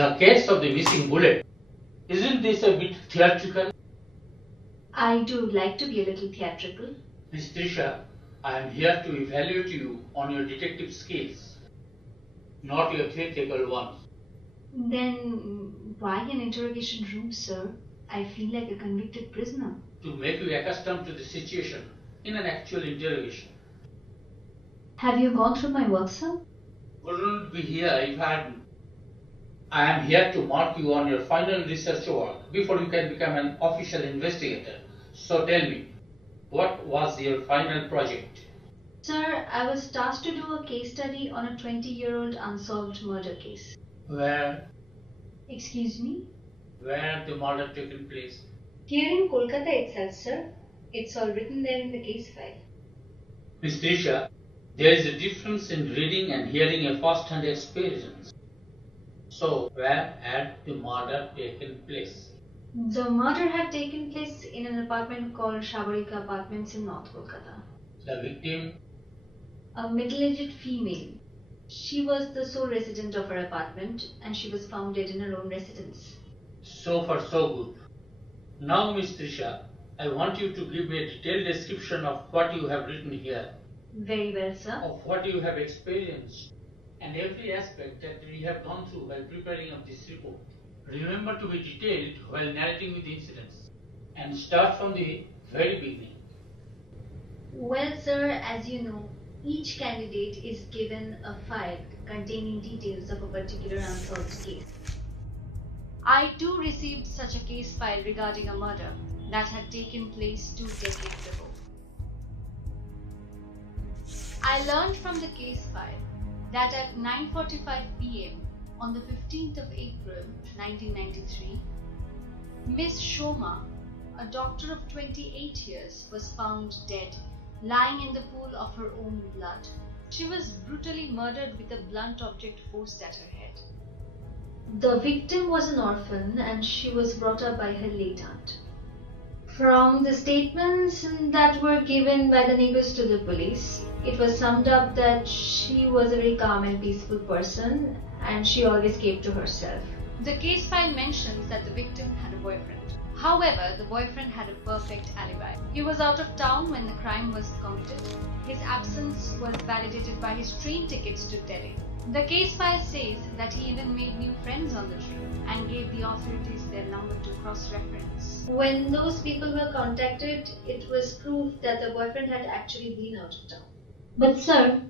The case of the missing bullet. Isn't this a bit theatrical? I do like to be a little theatrical. Miss Trisha, I am here to evaluate you on your detective skills, not your theatrical ones. Then why an interrogation room, sir? I feel like a convicted prisoner. To make you accustomed to the situation in an actual interrogation. Have you gone through my work, sir? Wouldn't be here if I hadn't. I am here to mark you on your final research work before you can become an official investigator. So tell me, what was your final project? Sir, I was tasked to do a case study on a 20-year-old unsolved murder case. Where Excuse me? the murder taken place? Here in Kolkata itself, sir. It's all written there in the case file. Miss Trisha, there is a difference in reading and hearing a first-hand experience. So, where had the murder taken place? The murder had taken place in an apartment called Shabarika Apartments in North Kolkata. The victim? A middle-aged female. She was the sole resident of her apartment and she was found dead in her own residence. So far so good. Now Miss Trisha, I want you to give me a detailed description of what you have written here, Very well, sir. of what you have experienced, and every aspect that we have gone through while preparing of this report. Remember to be detailed while narrating with incidents, and start from the very beginning. Well, sir, as you know, each candidate is given a file containing details of a particular unsolved case. I too received such a case file regarding a murder that had taken place 2 decades ago. I learned from the case file that at 9:45 p.m. on the 15th of April 1993, Miss Shoma, a doctor of 28 years, was found dead, lying in the pool of her own blood. She was brutally murdered with a blunt object forced at her head. The victim was an orphan and she was brought up by her late aunt. From the statements that were given by the neighbors to the police, it was summed up that she was a very calm and peaceful person and she always kept to herself. The case file mentions that the victim had a boyfriend. However, the boyfriend had a perfect alibi. He was out of town when the crime was committed. His absence was validated by his train tickets to Delhi. The case file says that he even made new friends on the train and gave the authorities their number to cross-reference. When those people were contacted, it was proof that the boyfriend had actually been out of town. But sir,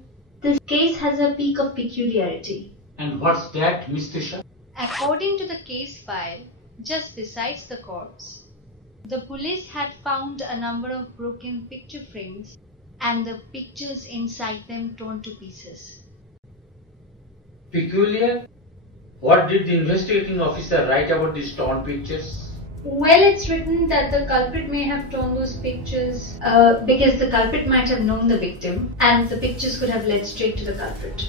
This case has a peak of peculiarity. And what's that, Miss Tisha? According to the case file, just besides the corpse, the police had found a number of broken picture frames and the pictures inside them torn to pieces. Peculiar? What did the investigating officer write about these torn pictures? Well, it's written that the culprit may have torn those pictures because the culprit might have known the victim and the pictures could have led straight to the culprit.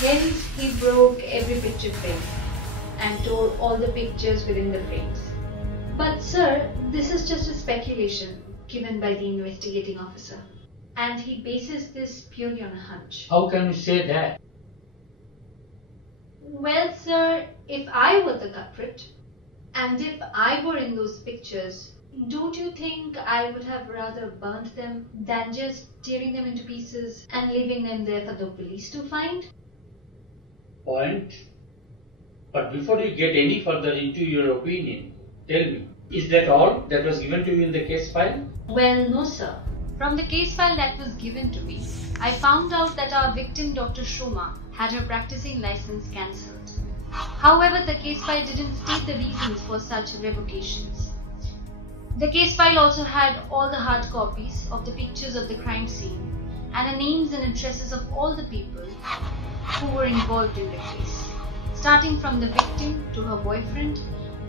Hence, he broke every picture frame and tore all the pictures within the frames. But sir, this is just a speculation given by the investigating officer. And he bases this purely on a hunch. How can you say that? Well, sir, if I were the culprit, and if I were in those pictures, don't you think I would have rather burnt them than just tearing them into pieces and leaving them there for the police to find? Point. But before you get any further into your opinion, tell me, is that all that was given to you in the case file? Well, no, sir. From the case file that was given to me, I found out that our victim, Dr. Shoma, had her practicing license cancelled. However, the case file didn't state the reasons for such revocations. The case file also had all the hard copies of the pictures of the crime scene and the names and addresses of all the people who were involved in the case, starting from the victim to her boyfriend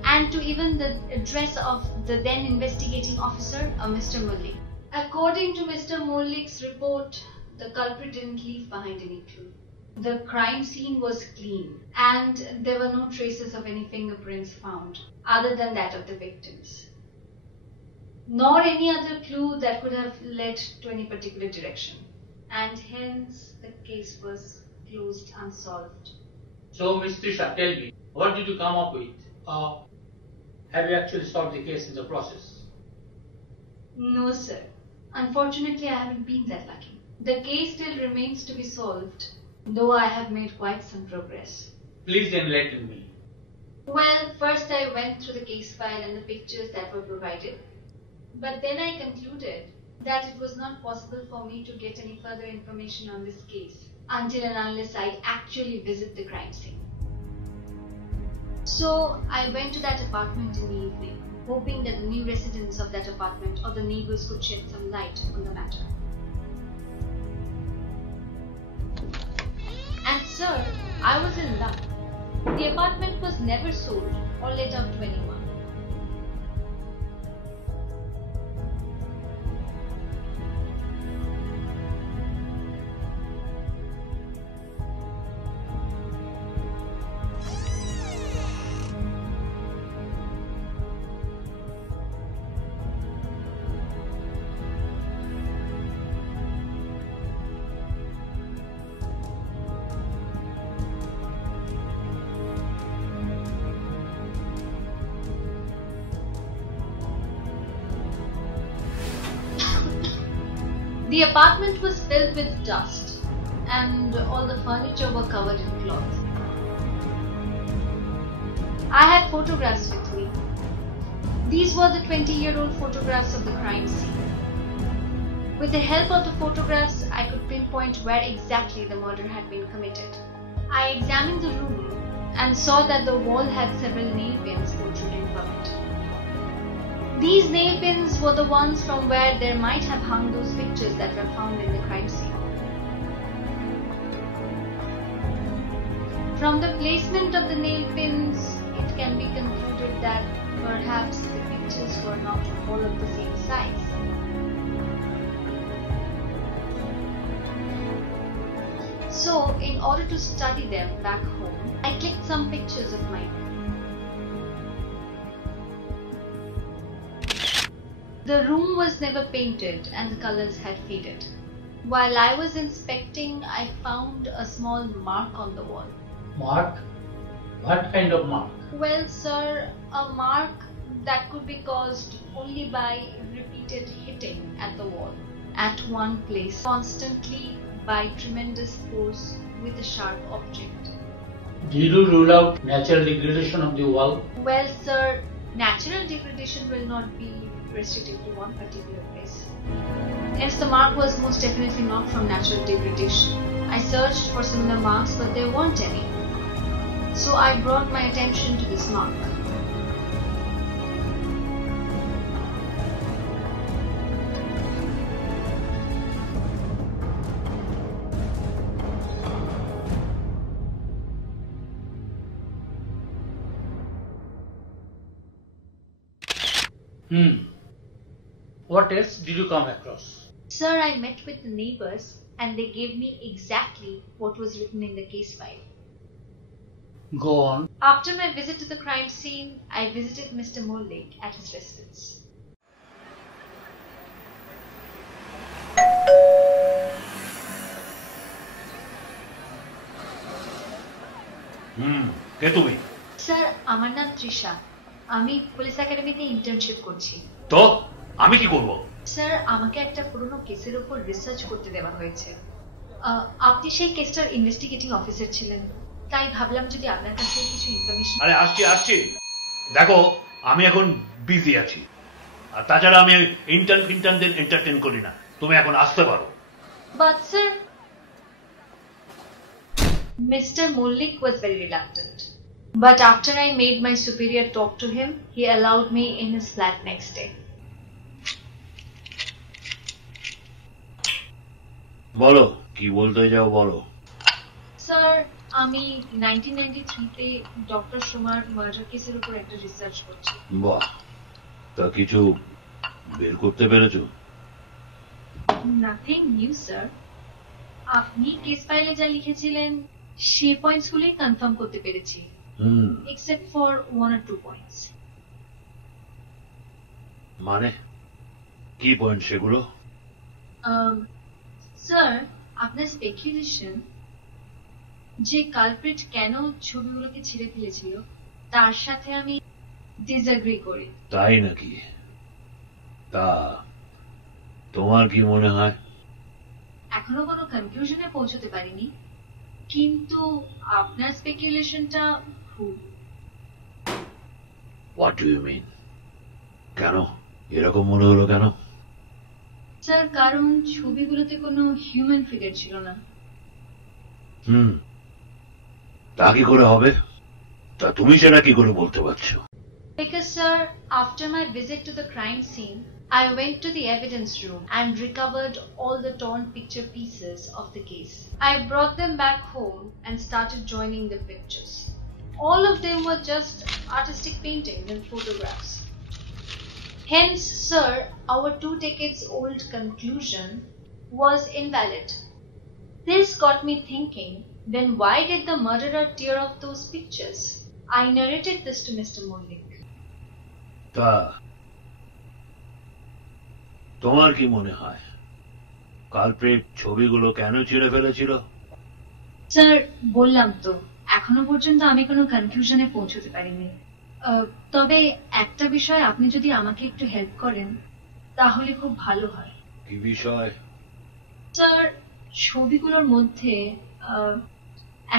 and to even the address of the then investigating officer, Mr. Mullik. According to Mr. Mullik's report, the culprit didn't leave behind any clue. The crime scene was clean and there were no traces of any fingerprints found other than that of the victims, nor any other clue that could have led to any particular direction, and hence the case was closed unsolved. So, Miss Tisha, tell me, what did you come up with? Have you actually solved the case in the process? No, sir. Unfortunately, I haven't been that lucky. The case still remains to be solved, though I have made quite some progress. Please enlighten me. Well, first I went through the case file and the pictures that were provided, but then I concluded that it was not possible for me to get any further information on this case until and unless I actually visit the crime scene. So I went to that apartment in the evening, hoping that the new residents of that apartment or the neighbors could shed some light on the matter. And sir, I was in luck. The apartment was never sold or let out to anyone. The apartment was filled with dust and all the furniture were covered in cloth. I had photographs with me. These were the 20-year-old photographs of the crime scene. With the help of the photographs, I could pinpoint where exactly the murder had been committed. I examined the room and saw that the wall had several nail pins protruding from it. These nail pins were the ones from where there might have hung those pictures that were found in the crime scene. From the placement of the nail pins, it can be concluded that perhaps the pictures were not all of the same size. So, in order to study them back home, I clicked some pictures of mine. The room was never painted and the colors had faded. While I was inspecting, I found a small mark on the wall. Mark? What kind of mark? Well, sir, a mark that could be caused only by repeated hitting at the wall at one place, constantly by tremendous force with a sharp object. Did you rule out natural degradation of the wall? Well, sir, natural degradation will not be restricted to one particular place. Hence, the mark was most definitely not from natural degradation. I searched for similar marks, but there weren't any. So I brought my attention to this mark. What else did you come across? Sir, I met with the neighbors and they gave me exactly what was written in the case file. Go on. After my visit to the crime scene, I visited Mr. Mollik at his residence. কে তুমি? Sir, আমার নাম তৃষা। আমি police একাডেমিতে internship করছি। তো আমি কি করব? স্যার, আমাকে একটা পুরনো কেসের উপর রিসার্চ করতে দেওয়া হয়েছে। আপনি সেই কেসটার ইনভেস্টিগেটিং অফিসার ছিলেন, তাই ভাবলাম যদি আপনার কাছে কিছু ইনফরমেশন। আরে আসছি। দেখো, আমি এখন বিজি আছি, আর তাছাড়া আমি ইন্টার্নদের এন্টারটেইন করি না। তুমি এখন আসতে পারো। But sir, Mr. Mollik was very reluctant. But after I made my superior talk to him, he allowed me in his flat next day. বলো, কি বলতে যাও বলো। স্যার, আমি 1993 তে ডক্টর সোমার মার্ডার কেসের উপর একটা রিসার্চ করছি। বাহ, তা কিছু বের করতে পেরেছো? Nothing new sir. আপনি কেস ফাইলে যা লিখেছিলেন সেই পয়েন্টস গুলোই কনফার্ম করতে পেরেছি, এক্সেপ্ট ফর 1 or 2 পয়েন্টস। মানে কি পয়েন্ট সেগুলো? স্যার, আপনার স্পেকুলেশন যে কালপ্রিট কেন ছবিগুলোকে ছিঁড়ে ফেলেছিল তার সাথে আমি ডিসএগ্রি করি। তাই নাকি? তা তোমার কি মনে হয়? এখনো কোনো কনক্লুশনে পৌঁছতে পারিনি, কিন্তু আপনার স্পেকুলেশনটা ভুল। What do you mean? কেন এরকম মনে হলো কেন? স্যার, কারণ ছবিগুলোতে কোনো হিউম্যান ফিগার ছিল না। তা কি করে হবে? তা তুমি সেটা কি করে বলতে পারছো? Because sir, after my visit to the crime scene, I went to the evidence room and recovered all the torn picture pieces of the case. I brought them back home and started joining the pictures. All of them were just artistic paintings and photographs. Hence, sir, our 2 decades old conclusion was invalid. This got me thinking, then why did the murderer tear off those pictures? I narrated this to Mr. Mollik. তা তোমার কি মনে হয় culprit ছবিগুলো কেন ছিঁড়ে ফেলেছিল? Sir, বললাম তো এখনো পর্যন্ত আমি কোনো কনক্লুশনে পৌঁছতে পারিনি। তবে একটা বিষয় আপনি যদি আমাকে একটু হেল্প করেন তাহলে খুব ভালো হয়। কি বিষয়? স্যার, ছবিগুলোর মধ্যে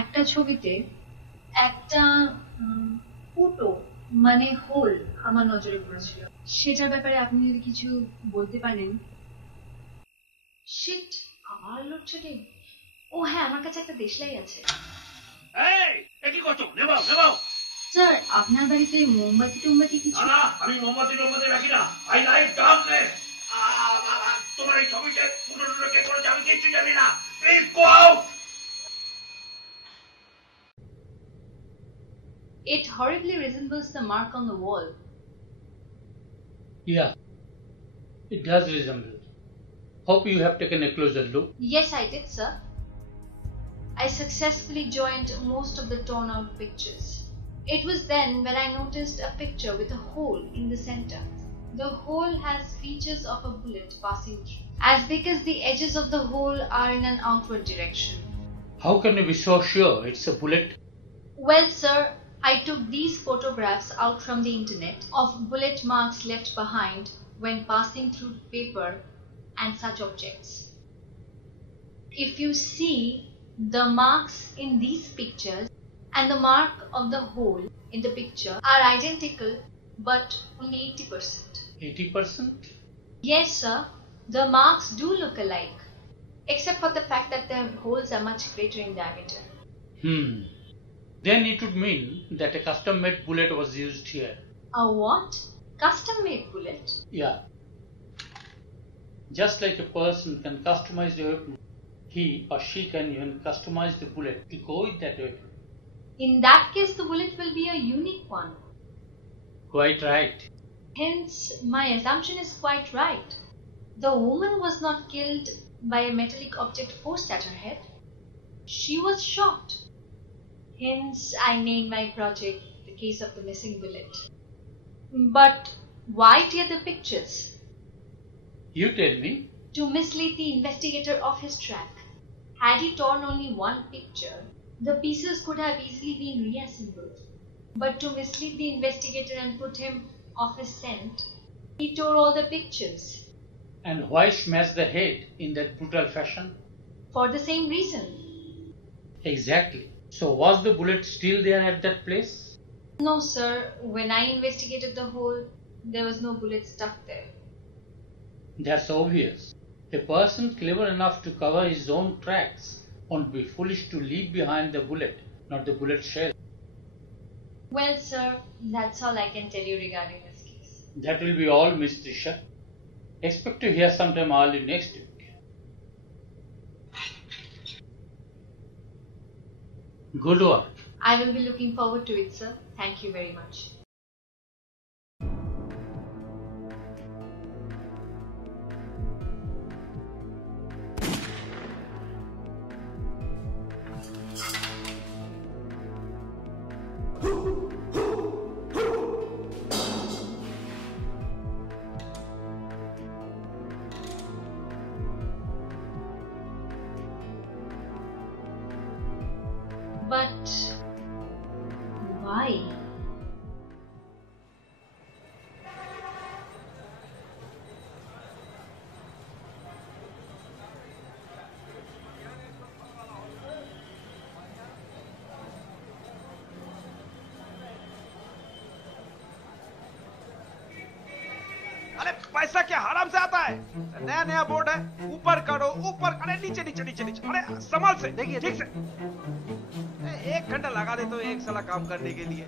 একটা ছবিতে একটা ফুটো মানে হোল আমার নজরে পড়েছিল। সেটার ব্যাপারে আপনি যদি কিছু বলতে পারেন। শিট, আমার লোডশেডিং। ও হ্যাঁ, আমার কাছে একটা দেশলাই আছে। এই কি করছো? নেবাও নেবাও। স্যার, আপনার বাড়িতে মোমবাতি কিছু? না, আমি মোমবাতি রাখি না। I like darkness. তোমার এই ছবিতে ফুটো কে করেছে আমি কিছু জানি না। Please go out. It horribly resembles the mark on the wall. Yeah, it does resemble. Hope you have taken a closer look. Yes, I did, sir. I successfully joined most of the torn out pictures. It was then when I noticed a picture with a hole in the center. The hole has features of a bullet passing through, as because the edges of the hole are in an outward direction. How can you be so sure it's a bullet? Well, sir, I took these photographs out from the internet of bullet marks left behind when passing through paper and such objects. If you see the marks in these pictures and the mark of the hole in the picture are identical, but only 80%. 80%? Yes, sir. The marks do look alike, except for the fact that the holes are much greater in diameter. Then it would mean that a custom-made bullet was used here. A what? Custom-made bullet? Yeah. Just like a person can customize the weapon, he or she can even customize the bullet to go with that weapon. In that case, the bullet will be a unique one. Quite right. Hence, my assumption is quite right. The woman was not killed by a metallic object forced at her head. She was shot. Hence, I named my project The Case of the Missing Bullet. But why tear the pictures? You tell me. To mislead the investigator off his track. Had he torn only one picture, the pieces could have easily been reassembled. But to mislead the investigator and put him off his scent, he tore all the pictures. And why smash the head in that brutal fashion? For the same reason. Exactly. So was the bullet still there at that place? No, sir. When I investigated the hole, there was no bullet stuck there. That's obvious. A person clever enough to cover his own tracks won't be foolish to leave behind the bullet, not the bullet shell. Well, sir, that's all I can tell you regarding this case. That will be all, Miss Trisha. Expect to hear sometime early next week. Good work. I will be looking forward to it, sir. Thank you very much. But why? अरे पैसा क्या हराम से आता है? नया नया board है, ऊपर करो, ऊपर, अरे नीचे नीचे नीचे नीचे, अरे संभाल से, देखिए ठीक से। 1 घंटा लगा दे तो एक साला काम करने के लिए।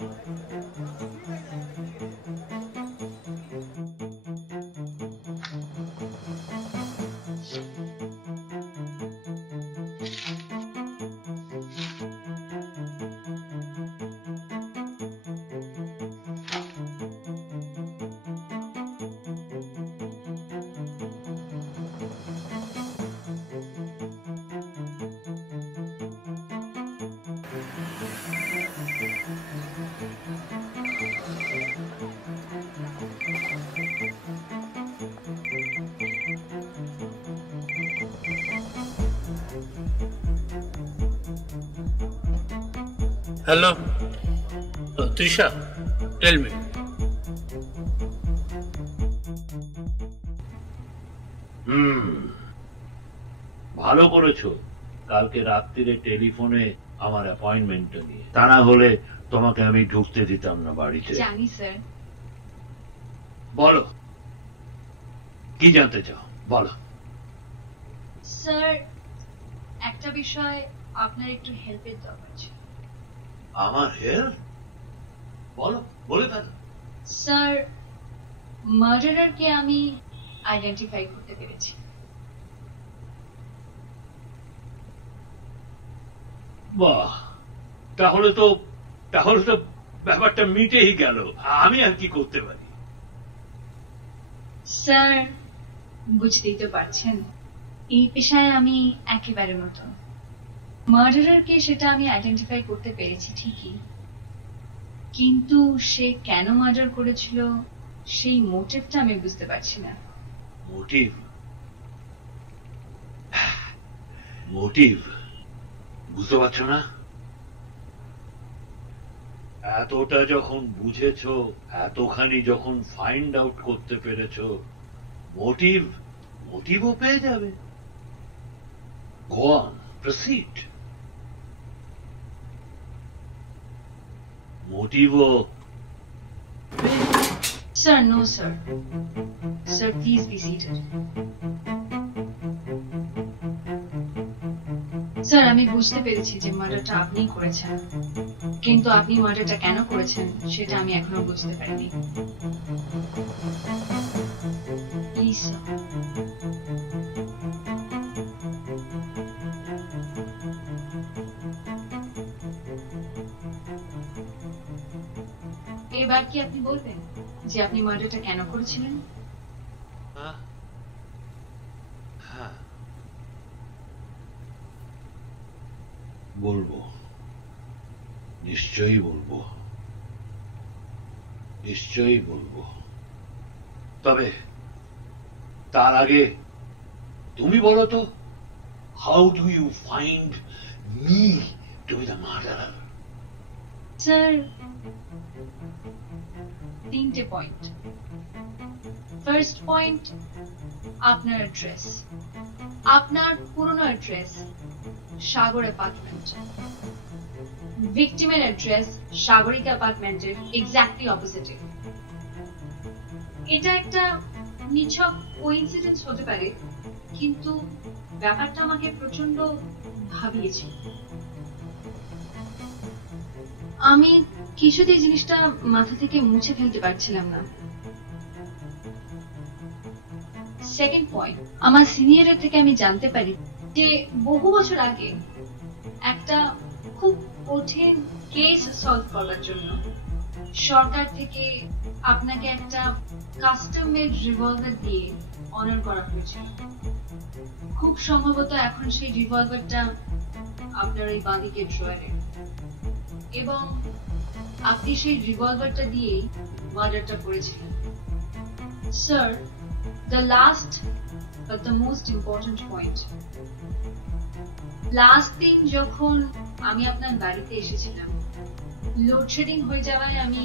Hello, Trisha, tell me. ভালো করেছো কালকে রাত্রিরে টেলিফোনে আমার অ্যাপয়েন্টমেন্টটা নিয়ে, তা না হলে তোমাকে আমি ঢুকতে দিতাম না বাড়িতে। জানি স্যার। বলো কি জানতে চাও, বলো। স্যার, একটা বিষয় আপনার একটু হেল্পের দরকার ছিল। আমার হেল্প? বলো, বলে থাকো। স্যার, মার্ডারারকে আমি আইডেন্টিফাই করতে পেরেছি। বাহ, তাহলে তো ব্যাপারটা মিটেই গেল। আমি আর কি করতে পারি? স্যার, বুঝতেই তো পারছেন এই পেশায় আমি একেবারে নতুন। মার্ডারারকে সেটা আমি আইডেন্টিফাই করতে পেরেছি ঠিকই, কিন্তু সে কেন মার্ডার করেছিল সেই মোটিভটা আমি বুঝতে পারছি না। মোটিভ? মোটিভ বুঝতে পারছো না? এতটা যখন বুঝেছো, এতখানি যখন ফাইন্ড আউট করতে পেরেছো, মোটিভও পেয়ে যাবে। Go on, proceed. মোটিভও। Sir, no, sir. Sir, please be seated. Sir, আমি বুঝতে পেরেছি যে মার্ডারটা আপনিই করেছেন, কিন্তু আপনি মার্ডারটা কেন করেছেন সেটা আমি এখনো বুঝতে পারিনি। Please sir. এবার কি আপনি বলবেন যে আপনি মার্ডারটা কেন করেছিলেন? হ্যাঁ, বলবো, নিশ্চয়ই বলবো, নিশ্চয়ই বলবো। তবে তার আগে তুমি বলো তো, how do you find me to be the murderer? Sir, 3টে পয়েন্ট। ফার্স্ট পয়েন্ট, আপনার অ্যাড্রেস, আপনার পুরনো অ্যাড্রেস সাগর অ্যাপার্টমেন্ট। ভিকটিমের অ্যাড্রেস সাগরিক অ্যাপার্টমেন্টের এক্স্যাক্টলি অপোজিটে। এটা একটা নিছক কোইন্সিডেন্স হতে পারে, কিন্তু ব্যাপারটা আমাকে প্রচন্ড ভাবিয়েছে। আমি কিছুতেই জিনিসটা মাথা থেকে মুছে ফেলতে পারছিলাম না। সেকেন্ড পয়েন্ট, আমার সিনিয়রের থেকে আমি জানতে পারি যে বহু বছর আগে একটা খুব কঠিন কেস সলভ করার জন্য সরকার থেকে আপনাকে একটা কাস্টম মেড রিভলভার দিয়ে অনার করা হয়েছিল। খুব সম্ভবত এখন সেই রিভলভারটা আপনার ওই বাঁদিকে ড্রয়ারে, এবং আপনি সেই রিভলভারটা দিয়েই মার্ডারটা করেছিলেন। Sir, the last but the most important point, last দিন যখন আমি আপনার বাড়িতে এসেছিলাম, লোডশেডিং হয়ে যাওয়ায় আমি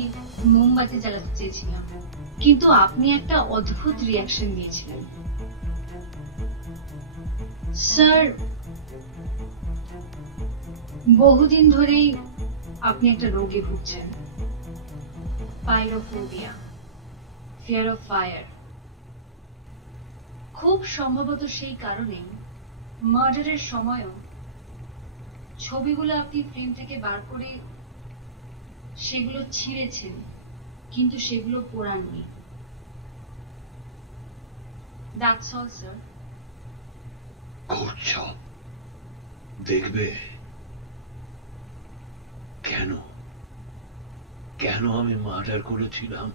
মোমবাতি জ্বালাতে চেয়েছিলাম, কিন্তু আপনি একটা অদ্ভুত রিয়াকশন দিয়েছিলেন। স্যার, বহুদিন ধরেই আপনি একটা রোগে ভুগছেন, পাইরোফোবিয়া, ফিয়ার অফ ফায়ার। খুব সম্ভবত সেই কারণেই মার্ডারের সময়ও ছবিগুলো আপনি ফ্রেম থেকে বার করে সেগুলো ছিঁড়েছেন, কিন্তু সেগুলো পোড়াননি। That's all sir. Good job. দেখবে কেন কেন আমি মার্ডার করেছিলাম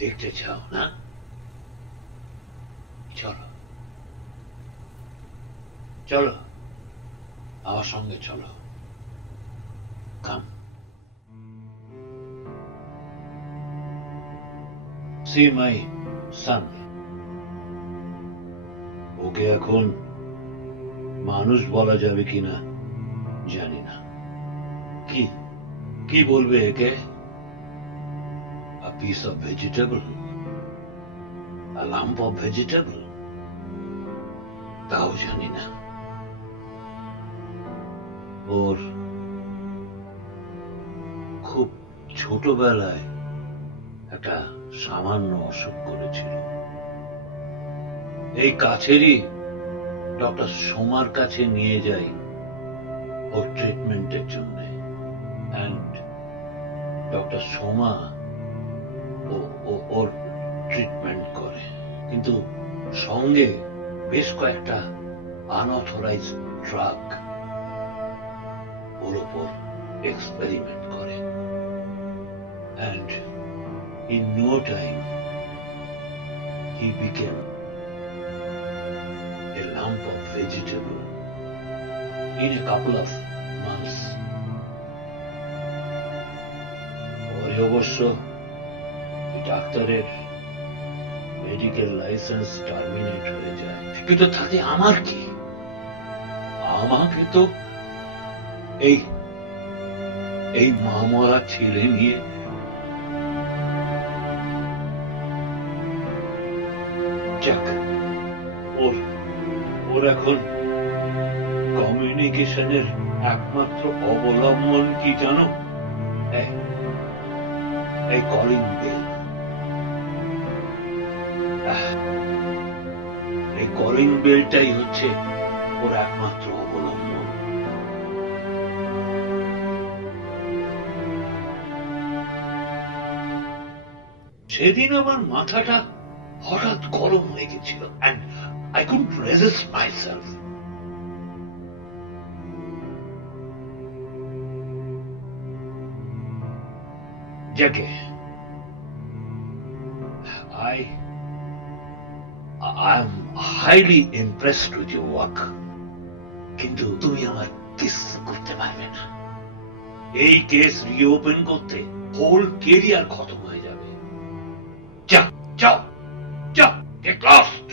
দেখতে চাও না? চলো চলো, আমার সঙ্গে চলো। কাম, সি মাই সান। ওকে এখন মানুষ বলা যাবে কিনা জানি না। কি কি বলবে একে? A piece of vegetable, a lump of vegetable, তাও জানি না। ওর খুব ছোটবেলায় একটা সামান্য অসুখ করেছিল। এই কাছেরই ডক্টর সোমার কাছে নিয়ে যাই ওর ট্রিটমেন্টের জন্য, and doctor Soma or treatment করে, কিন্তু সঙ্গে বেশ কয়েকটা আনঅথরাইজ ড্রাগ ওর ওপর এক্সপেরিমেন্ট করে, and in no time he became a lump of vegetable in a couple of months. পরে অবশ্য ডাক্তারের মেডিকেল লাইসেন্স টার্মিনেট হয়ে যায়, কিন্তু তাতে আমার কি? আমাকে তো এই মামলা ছেড়ে নিয়ে যাক। ওর এখন কমিউনিকেশনের একমাত্র অবলম্বন কি জানো? এই এই কলিং বেল, এই কলিং বেলটাই হচ্ছে ওর একমাত্র অবলম্বন। সেদিন আমার মাথাটা হঠাৎ গরম হয়ে গেছিল, and I couldn't resist myself. Jackie, I'm highly impressed with your work. কিন্তু তুমি আমার কিস করতে পারবে না। এই কেস রিওপেন করতে হোল কেরিয়ার খতম হয়ে যাবে। যাও যাও যাও, গেট লস্ট।